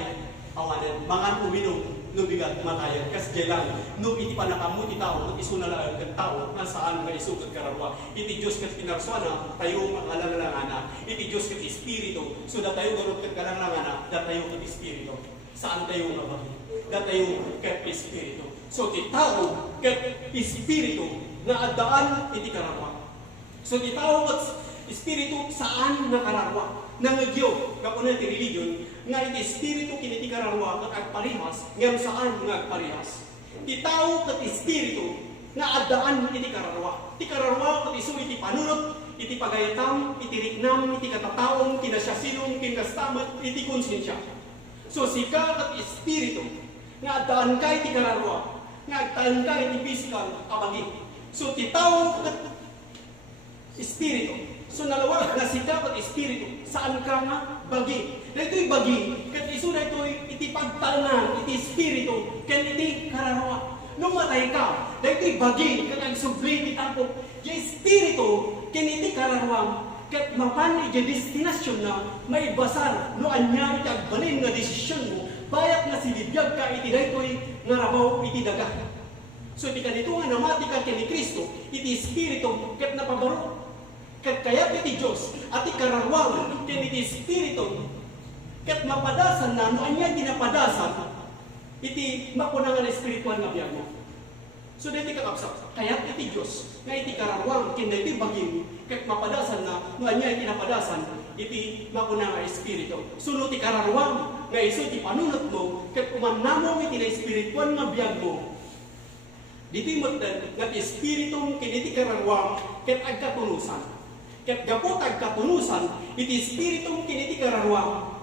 awanen mangan uminom no bigat matayan kas lang no iti panakamu ti tao iti sunalaan ket tao nga saan nga isu ket kararwa iti Dios ket pinarsona tayo makalangana iti Dios ket espiritu so da tayo garot ket kalangana da tayo ket espiritu saan tayo nga ba da tayo ket espiritu so ti tao ket espiritu nga adaan iti kararwa so ti tao ket espiritu saan nga kararwa nangagyo kapuna ti religion nga iti espiritu kiniti kararwa ket agparihas ngem saan nga agparihas ti tao ket espiritu nga addaan iti kararwa ti kararwa ket isu iti panunot iti pagayatam iti riknam iti katataom kinasyasilom kinkastamet iti konsensya so sika ket espiritu nga addaan ka iti kararwa nga agtaan ka iti physical abagi so ti tao ket espiritu so nalawag nga sika ket espiritu saan ka nga bagi. Daytoy bagi ket isu daytoy iti pagtalnan iti espiritu ken iti kararwa. Nung matay ka, daytoy bagi ket ang subli ti tampo. Ti espiritu ken iti kararwa ket mapan iti destinasyon na may basar no anya iti agbalin nga desisyon mo bayat nga silibiyag ka iti daytoy nga rabaw iti daga. So iti kadito nga namati ka ken ni Kristo iti espiritu ket napabaro ket kayat iti Dios at ikararwang ken iti espiritu ket mapadasan na no anya ginapadasan iti makunangan espiritual nga biag mo. So daytoy kakabsat kayat iti Dios nga iti kararwang ken daytoy bagim ket mapadasan na no anya ginapadasan iti makunangan espiritu. So no ti kararwang nga isu ti panunot mo ket umannamo iti espiritual nga biag mo. Ditoy metten nga ti espiritu ken iti kararwang ket agkatunusan. Ket gapot agkatunusan iti espiritu ken iti kararwa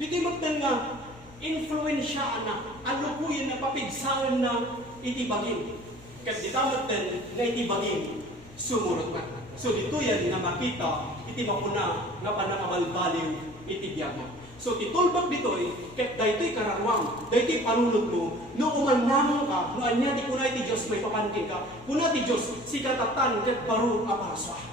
diti metten nga influensyaan na alukuyen na papigsaen na iti bagim ket ditametten nga iti bagim sumurot man so ditoyan nga makita iti makuna nga panakabalbaliw iti biag mo so titulbak ditoy ket daytoy kararwang daytoy panunod mo no umannamo ka no anya ti kunay ti Dios may papankin ka kuna ti Dios sikatatan ket baro a paraswa.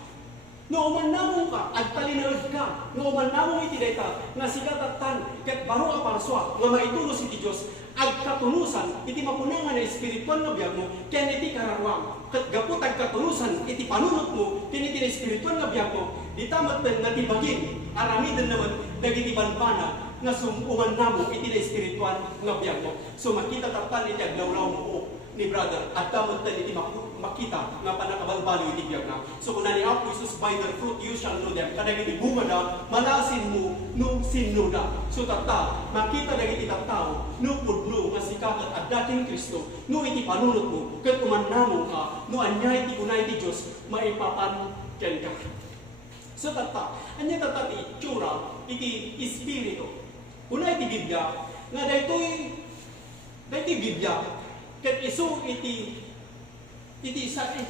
No umannamo ka, agtalinaod ka, no umannamo iti dayta, nga sikatatan, ket baro a parswa, nga maitulos iti Dios, agkatunusan, iti mapunangan na espiritual nga biag mo, ken iti kararwang, ket gapot agkatunusan, iti panunot mo, ken iti espiritual nga biag mo, ditametten nga tibagin, aramiden naman, dagiti banbana, nga umannamo iti espiritual nga biag mo. So makita tatan iti aglawlaw mo ni brother, at dametten iti makita nga panakabalbalo iti biag na. So kung nani Apo Jesus, by their fruit you shall know them. Kadagiti bunga na, malasin mo, no sinno na. So tata, makita dagiti tattao, no pudno, nga sikakat at dating Kristo, no iti panunot mo, ket umannamo ka, no anya iti kunay ti Dios, maipapan ken ka. So tata, anya tata ti itsura, iti espiritu. Kunay iti Biblia, nga daytoy Biblia, ket isu iti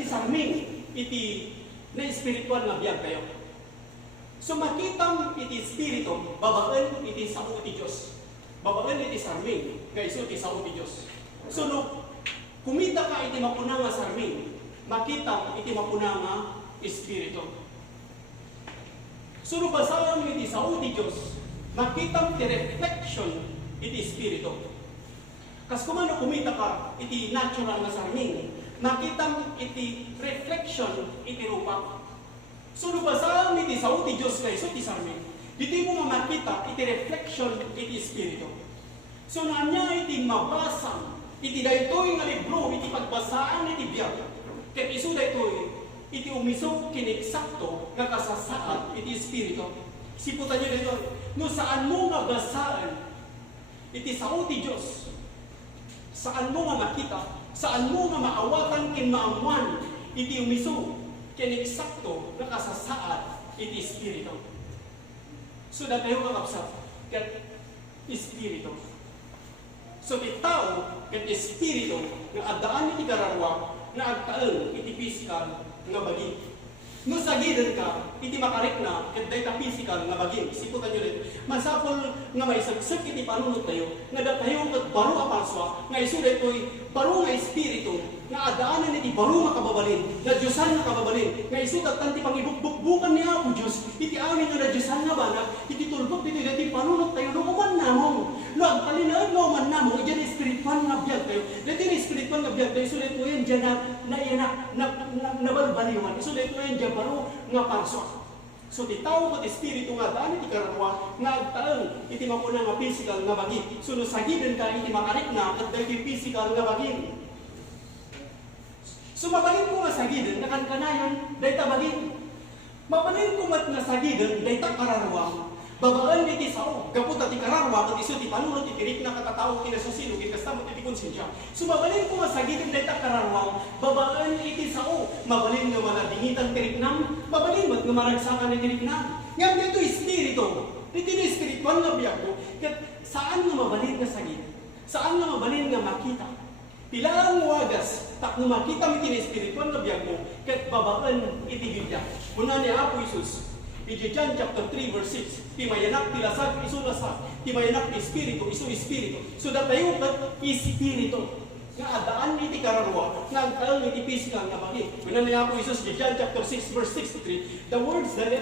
sarming iti na espiritual nga biag kayo. So makitang iti espiritu babaen iti sao iti Dios. Babaen iti sarming nga isu iti sao iti Dios. So no kumita ka iti mapuna nga sarming, makita iti mapuna nga espiritu. So no basahan iti sao iti Dios, makitang iti reflection iti espiritu. Kas kumano kumita ka iti natural nga sarming, makitang iti reflection iti rupa. So lubasan iti sao ti Dios kay so ti sarming. Diti mo nga makita iti reflection iti espiritu. So nanya iti mabasa iti daytoy nga libro iti pagbasaan iti biag. Ket isu daytoy iti umiso kineksakto nga kasasaad iti espiritu. Siputan niyo dito, no saan mo nga basaan iti sao ti Diyos, saan mo nga makita, saan mo nga maawatan kin maamuan iti umiso kineksakto nga kasasaad iti espiritu. So datayo kakapsat kat espiritu. So ti tao kat espiritu nga adaan iti kararwa nga agtaeng iti physical nga bagi. No sagidan ka, iti makarik na, kat day ka physical nga bagay. Siputan nyo rin, masapol nga may sagsag iti panunod tayo, nga datayo kat baro apaswa, nga iso dito'y baro nga espiritu, nga adaanan iti baro nga kababalin, nga Diyosan nga kababalin, nga iso tanti pang ibukbukan niya ako Diyos, iti amin nga na Diyosan nga banak, iti tulbok dito dati panunod tayo, no uman namong, no ang palinaan no uman namong, dyan espirituan nga biyag tayo, dati na espirituan nga biyag tayo, iso dito yan dyan na balbaliwan, iso dito yan dyan baro nga parswa. So ti tao kat espiritu nga daan iti kararwa nga agtaeng iti mapuna nga physical nga bagi. So no sagidan ka iti makarik na kat dati physical nga bagi. So mabalin ko nga sagidan nga kankanayon dayta bagi. Mabalin ko mat nga sagidan dayta kararwa. Babaan iti sao, gapot ati kararwa, kat iso ti panunod, itirik na katatao, kinasusilog, ikastamot iti konsensya. So mabalin ko nga sagidan dayta kararwa, babaan iti sao, mabalin nga maladingitan tiriknam, mabalin mat nga maragsakan iti tiriknam. Ngam dito espiritu, dito na espirituan nga biyak ko, kat saan nga mabalin nga sagidan? Saan nga mabalin nga makita? Pila ang wagas, tak nga makita mo iti na espirituan nga biyak mo, kat babaan iti Biblia. Kuna ni Apo Isus, iti John chapter 3 verse 6, timayanak tilasag iso lasag, timayanak espiritu iso espiritu. So datayo kat espiritu nga adaan iti kararwa, nga agtaeng iti physical nga bagi. Kunan niya ako Isus iti John chapter 6 verse 63, the words that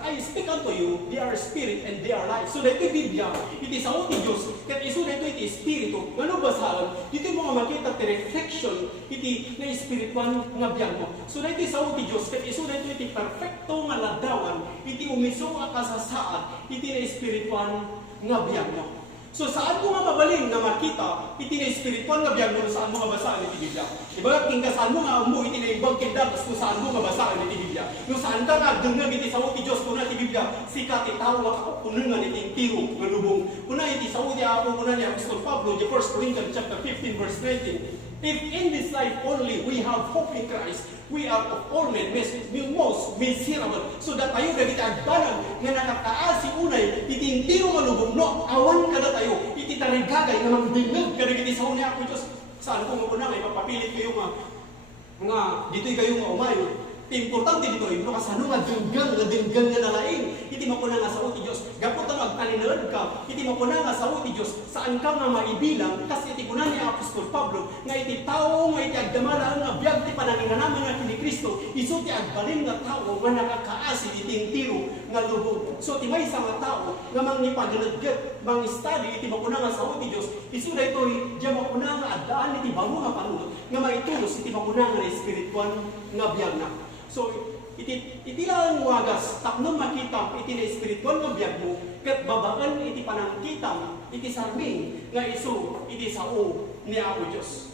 I speak unto you, they are spirit and they are life. So dito Biblia, iti sao ti Dios, ket iso dito iti espiritu. Ngano basahan, dito mo nga makita ti reflection iti na espirituan nga biyang mo. So dito sao ti Dios, ket iso dito iti perfecto nga ladawan, iti umiso nga kasasaad, iti na espirituan nga biyang mo. So saan mo nga mabalin na makita iti na espirituan nga biyang mo saan mo nga basaan iti Biblia? Diba king saan mo nga mo iti na ibang kindagas kung saan mo nga basaan iti Biblia? No saan ka nga dengag iti sao ti Dios kuna iti Biblia? Sika ti tawa ka punungan iti tiro nga lubong. Kuna iti sao ti Apo kuna ni Apostol Pablo di 1 Corinthians chapter 15 verse 19. If in this life only we have hope in Christ, we are of all men most miserable. So that tayo dagiti agbanan nga nakakaasi unay iti tiro nga lubong no awan kada tayo iti tarigagay nga magdingag kada iti sao ni Apo Dios. Saan ko nga may papapilit kayo nga dito'y kayo nga umayo. Importante dito no kasano nga denggan nga nalaing iti mapuna nga sao ti Dios. Gapot ang magtalinod ka iti mapuna nga sao ti Dios. Saan ka nga maibilang kasi iti kunan ni Apostol Pablo nga iti tao nga iti agdamala nga biag ti pananginanaman nga kini Kristo isu ti agbalin nga tao nga nakakaasi iti tiro nga lubong. So ti maysa nga tao nga mangipaganadget mangistadi iti mapuna nga sao ti Dios isu daytoy diya mapuna nga addaan iti baro nga panunod nga maitulos iti mapuna nga espirituan nga biag na. So, iti lang wagas, taknong makita, iti na espiritual nga biyag mo, kat babaan iti panangkita, iti sarming, nga iso, iti sao ni Apo Diyos.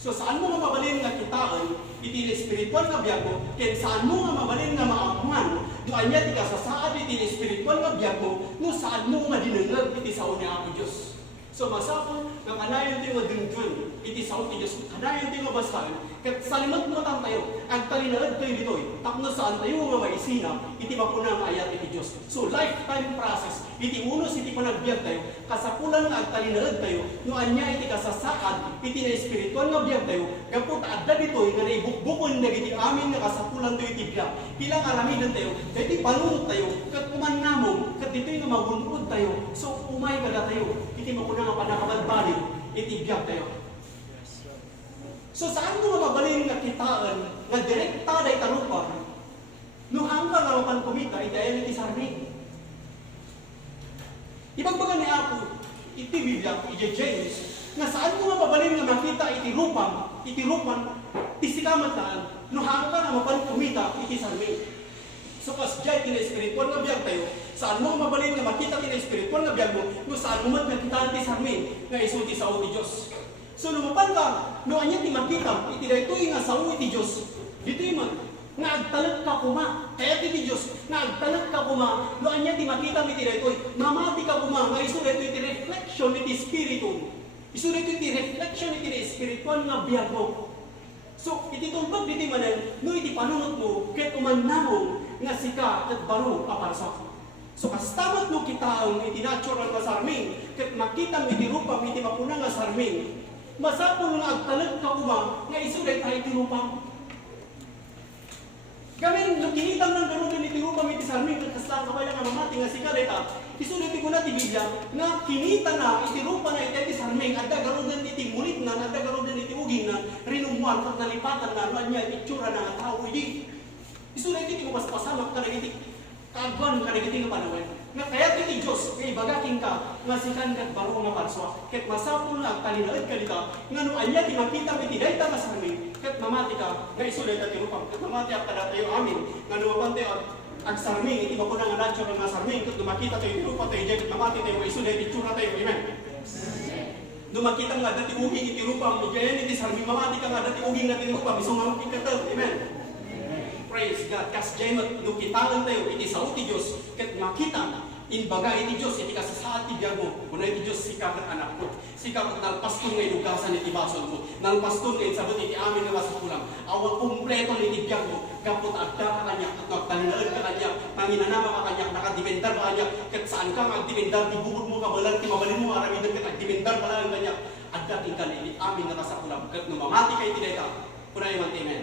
So, saan mo nga mabalin nga kitaan, iti na espiritual nga biyag mo, kat saan mo nga mabalin nga maamuan, doon niya ti kasasaad iti na espiritual nga biyag mo, no saan mo nga dinangag iti sao ni Apo Diyos. So, masapon, nga kanayon ti nga dingdun, iti sao ti Diyos, kanayon ti nga basahan, kat salimot mo tang tayo, agtalinaad kayo dito'y, tapno saan tayo nga maisina, iti mapuna nga ayat iti Diyos. So, lifetime process, iti unos iti panagbiag tayo, kasapulan nga agtalinaad tayo, no anya iti kasasaad, iti na espiritual nga biag tayo, gapot adda dito'y, nga naibukbukon na iti amin nga kasapulan tayo iti biag. Pilang aramidan tayo, iti panunod tayo, kat kuman namong, kat dito'y nga magunod tayo, so umay kada tayo, iti mapuna nga panakabalbalik, iti biag tayo. So saan mo mabalin nga kitaan nga direkta day tarupan no hanggang nga mapan kumita iti ayan iti sarning. Ibagbaga ni Apo iti Biblia iti James nga saan mo mabalin nga makita iti rupan tisikaman no hanggang nga mapan kumita iti sarning. So kas jay tina espiritual nga biyag tayo, saan mo mabalin nga makita tina espiritual nga biyag mo no saan mo makita iti sarning nga isu ti sao ti Dios. So lumapan ka, no anya ti makita, iti daytoy nga sao iti Dios. Ditoy man, nga agtalag ka kuma. Kaya ti Diyos, nga agtalag ka kuma, no anya ti makita mi ti daytoy, mamati ka kuma, nga isu daytoy ti reflection ni ti Espiritu. Isu daytoy ti reflection ni ti espiritual nga biyag mo. So, iti tumbag diti manen, no iti panunot mo, ket umannamong nga sika at baro aparsa. So, kastamat no kita ang iti natural nga sarming, ket makita iti rupang iti mapuna nga sarming, masapong nga agtalag ka kuma, nga isu daytoy iti rupang. Gamin, no kinitang ng gano'n iti rupang iti sarming, ket kaslang kabaya nga mamati nga sika dayta, isuliti ko na ti Biblia nga kinita na iti rupa na iti sarming at dagarodan iti mulit na at dagarodan iti uging na rinumuan at nalipatan na ano niya itsura na nga tao iti. Isuliti ko pasamak ka na iti kaagwan ka na iti nga panawin. Nga kaya iti Diyos kay bagaking ka nga sikan kat baro nga parswa. Ket masapul na talinaad ka dita nga no anya ti makita iti dayta nga sarming ket mamati ka nga isuliti iti rupang ket mamati ak kada tayo amin nga no mapante ang sarming, iti ba po nga natural nga sarming, kung dumakita tayo, lupa tayo, dyan, mamati tayo, iso na itsura tayo, amen? Dumakita nga dati uging iti rupa, dyan iti sarming, mamati ka nga dati uging natin rupa, isong nga ikataw, amen? Praise God, kas dyan, nukitangan tayo, iti sao ti Diyos, kat makita, inbaga iti Diyos, iti kasasaad ti biyag mo, kung iti Diyos, sikakat anak mo, sikakat nalpastong nga inugasan iti bason mo, nalpastong nga sabot iti amin nga masakulang, awang kumpleto iti biyag mo, kapot agda ka kanya, at nagtalinaad ka kanya, manginanama ka kanya, nakadipendar ka kanya, kat saan ka magdipendar, di bukod mo kabalan, timabalin mo, aramidan ka, nagdipendar ka lang kanya, at dating ka iti amin nga masakulang, kat numamati ka iti dayta, kunay man, amen?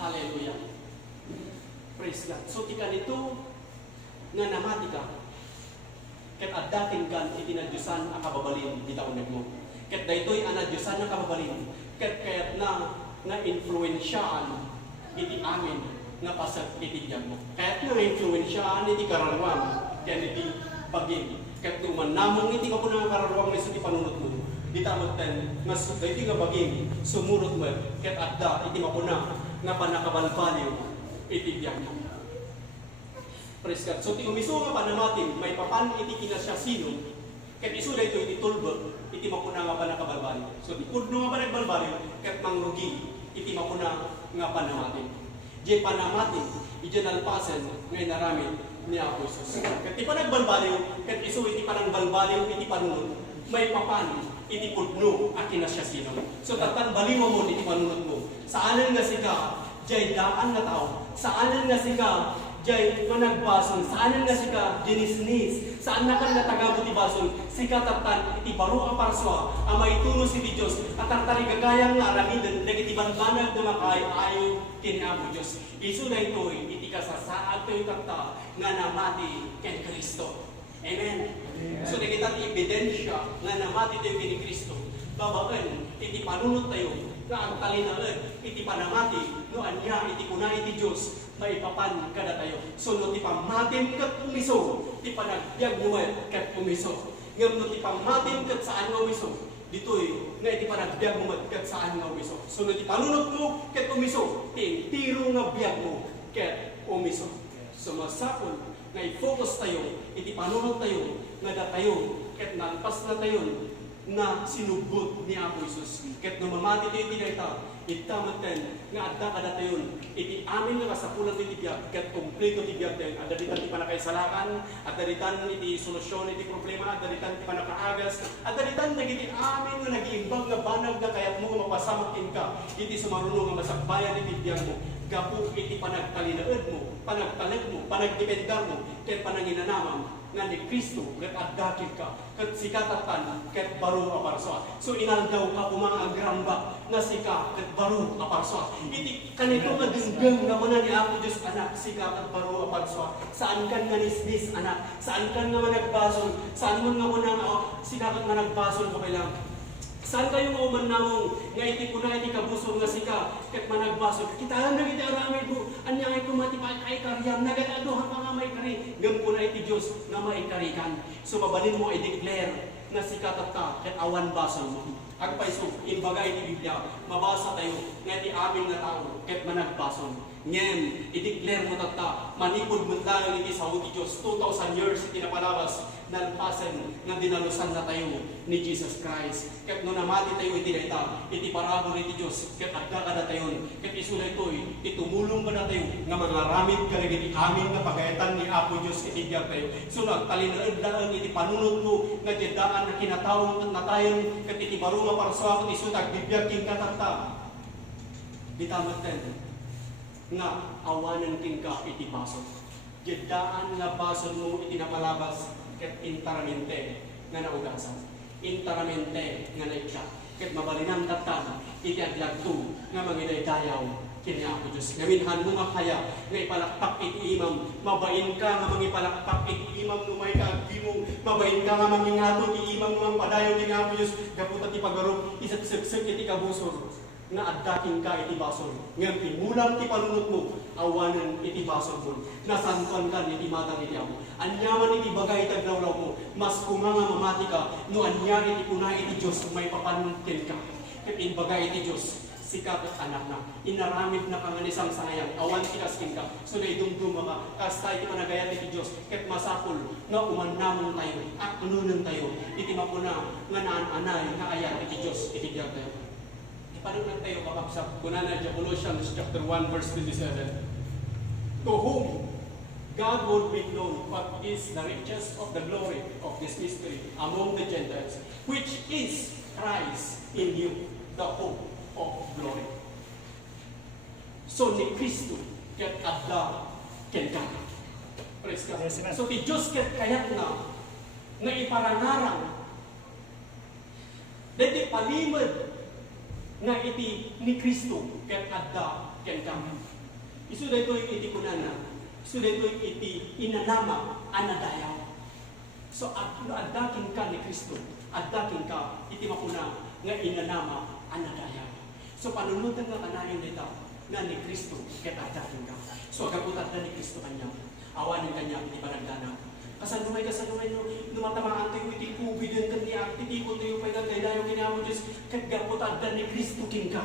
Hallelujah. Praise God. So, tika nito, nga namati ka, ket addating kan iti nadyusan ang kababalin iti tauneg mo. Ket daytoy ang nadyusan ang kababalin, ket kayat na nga influensyaan iti amin nga pasag iti diyan mo. Kayat nga influensyaan iti kararwang ken iti baging. Ket tuman namong iti kapuna nga kararwang isu ti panunot mo. Di tamot ten nga iti nga baging sumurot mo ket adda iti mapuna nga panakabalbaliw iti diyan mo. Praise God. So, umiso nga panamatin, may papan iti kinasya sino, ket iso da ito iti tulbog, iti mapuna nga panakabalbaliw. So, pudno nga panagbalbaliw, ket mangrugi, iti mapuna nga panamatin. Di panamatin, iti nalpasan, ngay narami ni Apo Jesus. Ket ti panagbalbaliw, ket iso iti panagbalbaliw, iti panunod, may papan, iti pudno at kinasya sino. So, tatan baliwa mo, iti panunod mo. Saanan nga sika, jay daan nga tao, saanan nga sika, jay managbason, saanan nga sika, jinisnis, saan na kan natagabot ti bason, sika tatan, iti baro ang parswa, ang maituno si di Diyos, at ang tarigagayang nga aramidan, nagiti banbanag na makaayo kinabu Diyos. Isu na ito, iti kasasaad ko yung takta, nga namati ken Kristo. Amen. So, nakita ti ebidensya, nga namati tayo ken Kristo. Babakan, iti panunod tayo, nga ang talinalan, iti panamati, no anya, iti kuna, iti Diyos, maipapan kada tayo. So, no ti pamatin kat umiso, ti panagbiag mumat kat umiso. Ngam no ti pamatin kat saan nga umiso, dito'y nga iti panagbiag mumat kat saan nga umiso. So, no ti panunod mo kat umiso, ti tiro nga biag mo kat umiso. So, masapon, nga i-focus tayo, iti panunod tayo, nga datayo, kat nalpas na tayo, nga sinugot ni Apo Jesus. Ket no mamati tayo tinayta, itamatan nga adda kada tayon, iti amin nga kasapulan ti tibiyag, ket kompleto ti biyag tayo. Adda ditan ti panakaisalakan, adda ditan iti solusyon iti problema, adda ditan ti panakaagas, adda ditan nagiti amin nga nagiimbag nga banag nga kayat mo nga mapasamakin ka, iti sumarunong nga masakbayan iti biyag mo. Gapu iti panagtalinaed mo, panagtalag mo, panagdependar mo, ket pananginanamam nga ni Kristo, ket addakit ka, ket sikatatan, ket baro aparswa. So inaldaw ka mga agramba, nga sika, ket baro aparswa. Iti kanito nga dinggam nga mana ni Apo Diyos, anak, sika, ket baro aparswa. Saan kan nga nisnis, anak, saan kan nga managbason, saan mo nga muna nga, sika, ket managbason ka lang. Saan kayo mauman namong nga iti kuna iti kabusong nga sika ket managbason kita na iti aramay do anya ay kumatipay kay karyam nagadado ha nga may kari ngem kuna iti Dios nga maikarikan. So mabalin mo i-declare nga sika tatta ket awan bason mo. Agpay so imbaga iti Biblia mabasa tayo nga iti amin nga tao ket managbason Ngem, i-declare mo tata, manipod mo tayo ni Isaw ti Diyos, 2,000 years itinapalabas, nalpasen nga dinalusan na tayo ni Jesus Christ. Kat no namati tayo iti dayta, iti parabor iti Diyos, kat agda ka na tayo, kat iso na ito'y, itumulong ka na tayo, nga mga ramid ka iti amin nga pagayatan ni Apo Diyos iti biyag tayo. So nagtalinaadlaan iti panunod mo, nga didaan na kinatawang na tayo, kat iti baro nga paraswa, kat iso nagbibiyag king katata. Ditamat tayo, nga awanan king ka iti baso. Didaan nga baso mo iti napalabas, ket intaramente nga naugasan. Intaramente nga naikta. Ket mabalinang tatan, iti aglagto nga magidaydayaw kini Apo Diyos. Ngaminhan mo makaya nga ipalakpak iti imam. Mabain ka nga mangipalakpak iti imam no may kaagimong. Mabain ka nga mangingato iti imam no ang padayon kini Apo Diyos. Gaputa ti pagaro, isagsagsak iti kabusor. Nga addaking ka iti basol. Ngayon pinulang ti panunot mo, awanan iti basol mo. Nasantuan ka iti matang iti Apo. Anyaman iti bagay taglawlaw mo, mas kumanga mamati ka, no anya iti punay iti Diyos, may papanuntin ka. Kat bagay iti Diyos, sikat at anak na. Inaramid na ka nga nisang sangayan, awan tikaskin ka. So na idumduma ka, kasta iti panagayat iti Diyos, kat masakol, nga umanamon tayo, at ununan tayo, iti mapuna, nga naan-anay, nga ayat iti Diyos, iti biyag tayo. Panunod tayo kapapsak, kunana Colossians chapter 1 verse 27. To whom God would make known what is the riches of the glory of this mystery among the Gentiles, which is Christ in you, the hope of glory. So ni Kristo ket adda ken ka. Praise God. Yes, amen. So ti Diyos ket kayat na nga iparangarang deti palimod nga iti ni Kristo ket adda ken kami. Isu daytoy iti kunana, isu daytoy iti inanama anadayaw. So adda ken ka ni Kristo, adda ken ka iti makuna nga inanama anadayaw. So panunutan nga kanayon dita nga ni Kristo ket adda ken ka. So agaputat na ni Kristo kanya. Awanin kanya iti panagdana. Kasanumay no, lumatamaan tayo iti COVID yung kandiyak, titiko tayo pa'y nagdaydayo kinamo Diyos, kagapot ni Kristo king ka.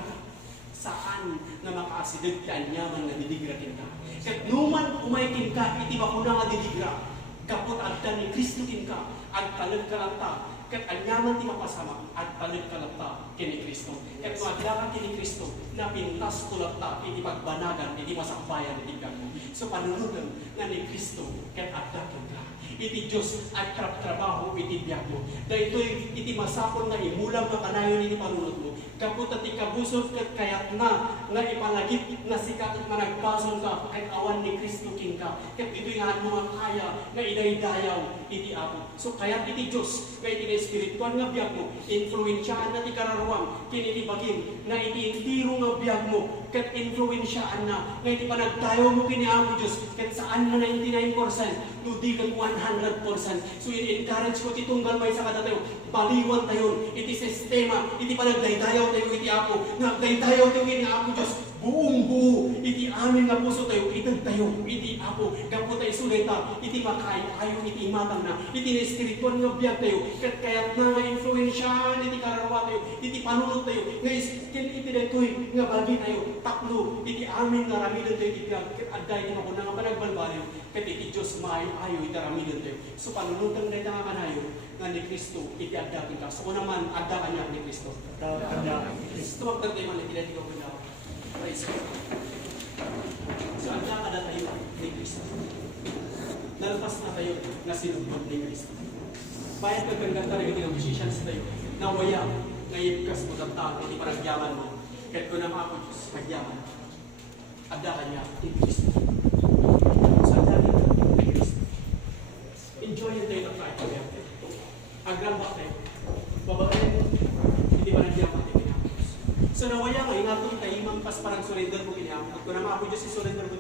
Saan na makaasidad ka anyaman nga didigra king ka. Kat numan umay king ka, iti makuna nga didigra, kapot ni Kristo king ka, agtalag ka lang ta, kat anyaman ti mapasama, agtalag ka lang ta kini Kristo. Kat maglakan kini Kristo, na pintas tulad ta, iti pagbanagan, iti masakbayan, iti gago. So panununan nga ni Kristo, kat agda king ka. Iti Diyos at trabaho iti biyak mo. Dahil iti masakon na imulang na kanayon iti panunod mo. Kaput at ikabusog kat kayat na ipalagip na sikat at managpason ka kahit awan ni Kristo king ka. Kat ito'y nga mo kaya na idaydayaw iti Apo. So kayat iti Diyos, kaya iti na espiritual nga biyak mo, influensyaan na ti kararuang, kinitibagin na iti intiro nga biyak mo, kat influensyaan na, nga iti panagtayo mo kini Apo Diyos, kat saan na 99%, ludi kag 100%. So i-encourage ko titunggal may sa kada tayo, baliwan tayo, iti sistema, iti panagdaydayaw tayo iti Apo, nagdaydayaw tayo kini Apo Diyos, buong buo, iti amin nga puso tayo, itag tayo, iti Apo, kapot tayo sulita, iti makayo, iti imatang na, iti na espiritual nga biyag tayo, kat kayat na nga influensyahan, iti kararawa tayo, iti panunod tayo, nga iti daytoy, nga bagi tayo, taklo, iti amin nga ramidan tayo, iti biyag, kat aday, iti makuna nga panagbalbaliw, kat iti Diyos maayo, iti ramidan tayo. So panunod tayo nga kanayo, nga ni Kristo, iti addakin ka. So naman, adda kanya ni Kristo. Adda kanya ni Kristo. So magdagday man, iti dati ko pala. Praise God. So adda kada tayo ni Kristo. Nalpas na tayo na sinubod ni Kristo. Bayad kaganda rin iti ng musicians tayo, na waya, ngayon kas mo tagtaan, iti paragyaman mo. Kahit ko naman ako, Diyos, pagyaman. Adda kanya ni Kristo. So adda kanya ni Kristo. Enjoy yung tayo ng tayo. Agrambak tayo. Babae, hindi pa nagyaman tayo. So nawaya nga, ingatong tayo imang pas parang surrender mo kiniam. At kung naman ako Diyos, surrender mo